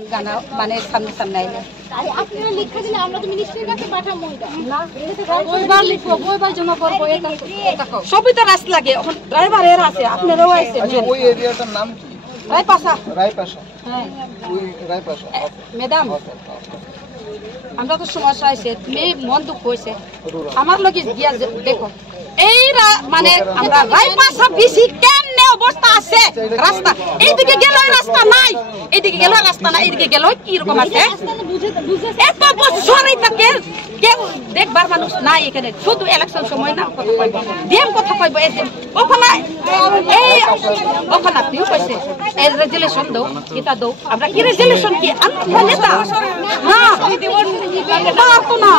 গানা মানে সামনে সামনে আইলে আপনারা লিখে দিলে আমরা তো মিনিস্ট্রির কাছে পাঠাবো না বইবার লিখবো বইবার জমা করবো এটা সবই তো রাস্তা লাগে এখন ড্রাইভারের আছে আপনারাও আছে ওই এরিয়াটার নাম কি? রায়পাশা হ্যাঁ ওই রায়পাশা ম্যাডাম আমরা তো সমস্যা আছে তুমি মন দুঃখ হয়েছে আমার লোকে গিয়া দেখো এই মানে আমরা রায়পাশা বেশি কেমনে অবস্থা আছে রাস্তা এইদিকে গেল রাস্তা নাই এইদিকে গেল রাস্তা নাই এইদিকে গেল কি রকম আছে এত বছর এইটাকে কেউ দেখবার মানুষ নাই এখানে শুধু ইলেকশন সময় না কথা কইব ডিএম কথা কইব ওখানে পিউ কইছে এই রেজুলেশন দাও কিটা দাও আমরা কি রেজুলেশন কি আমরা নেতা না পারতো না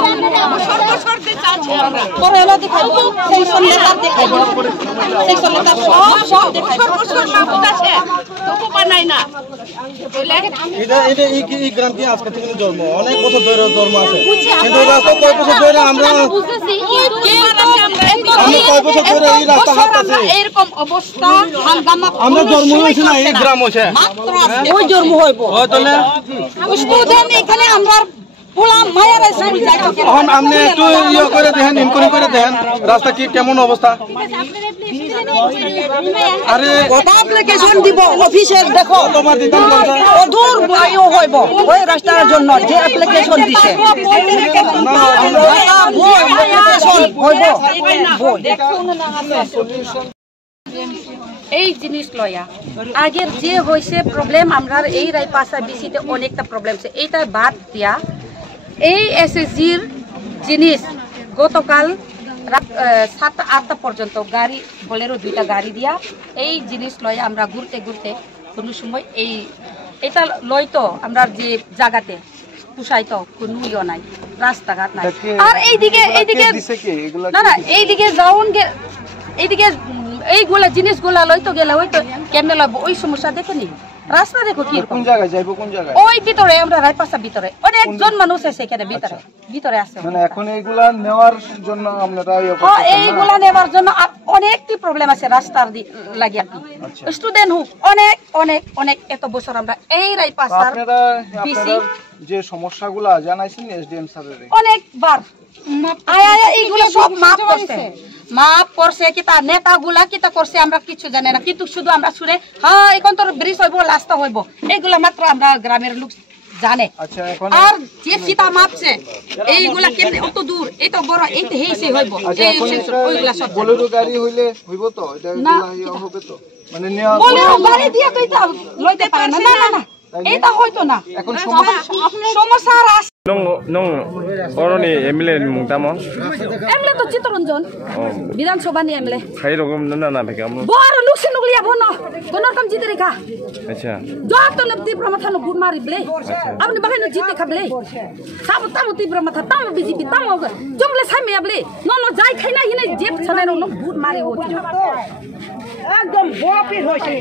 সর্বসর দিতে আছে আমরা পরে হলো দেখাবো সেই নেতা দেখাবো সেই নেতা সব দেখাবো সর্বসর লাভ আছে তো বানাই না এটা এই গ্রাম কি আজকে থেকে জন্ম অনেক বছর ধরে জন্ম আছে কিন্তু রাস্তা কয় বছর ধরে আমরা বুঝতেছি কয় বছর ধরে এই রাস্তা হাত আছে এরকম অবস্থা হাঙ্গামা আমরা জন্ম হইছে না এই গ্রাম হইছে মাত্র ওই জন্ম হইব ও তাহলে স্টুডেন্ট এখানে আমরা পোলা মায়ের স্কুল যাইতো এখন আপনি একটু ইয়ে করে দেখেন ইনকোয়ারি করে দেখেন রাস্তা কি কেমন অবস্থা আরে কথা অ্যাপ্লিকেশন দিব অফিসের দেখো তোমার দিতাম বলছে অধুর বায়ু হইব ওই রাস্তার জন্য যে অ্যাপ্লিকেশন দিছে এই জিনিস লয়া আগের যে হয়েছে প্রবলেম আমরা এই রায়পাশা বিসিতে অনেকটা প্রবলেম আছে এইটা বাদ দিয়া এই এসএসজির জিনিস গতকাল রাত 7-8টা পর্যন্ত গাড়ি বলেরও 2টা গাড়ি দিয়া এই জিনিস লয়া আমরা ঘুরতে ঘুরতে কোনো সময় এটা লয়তো আমরা যে জায়গাতে পুষাইতো কোনো ইয়ে নাই রাস্তাঘাট নাই আর এইদিকে না এইদিকে যাওন এইদিকে এইগুলা জিনিসগুলা লইতো গেলে হয়তো কেমনে লইব ওই সমস্যা দেখেনি রাস্তা দেখো কি কোন জায়গায় যাইবো কোন জায়গায় ওই ভিতরে আমরা রায়পাশা ভিতরে অনেকজন মানুষ আছে এখানে ভিতরে আছে মানে এখন এইগুলা নেওয়ার জন্য আপনারা এইগুলা নেওয়ার জন্য অনেকটি প্রবলেম আছে রাস্তার লাগি আর কি স্টুডেন্ট হোক অনেক অনেক অনেক এত বছর আমরা এই রায়পাশার আপনারা যে সমস্যাগুলা জানাইছেন এসডিএম স্যারের অনেকবার এইগুলো সব মাপ করছে কিতা নেতাগুলা কিতা করছে আমরা কিছু জানি না কিন্তু শুধু আমরা শুনে হ্যাঁ এখন তোর ব্রিজ হইব রাস্তা হইব এইগুলা মাত্র আমরা গ্রামের লোক জানে আর যে সীতা মাপছে এইগুলা কেমনে অত দূর এত বড় এইতে হেইছে হইব ওইগুলা সব বোলেরো গাড়ি হইলে হইব তো এটা হবে তো মানে নেওয়া বোলেরো গাড়ি দিয়ে তো এটা লইতে পারে না না না এটা হইতো না এখন সমস্যা আছে নং অরনি এমএলএ মুংতামন এমএলএ তো চিত্তরঞ্জন বিধানসভা নি এমএলএ খাই রকম না ভেকে আমরা বড় লুকসে নগলিয়া বনো কোন রকম জিতে রেখা আচ্ছা যত নবতি প্রমাথানো গুড মারি বলে আপনি বাগানো জিতে খাবলে সাব তামতি প্রমাথা তাম বিজেপি তাম জমলে সাইমে বলে ন যাই খাইনা হিনে জেপ ছানাই ন গুড মারি ও একদম বড় পিস হইছে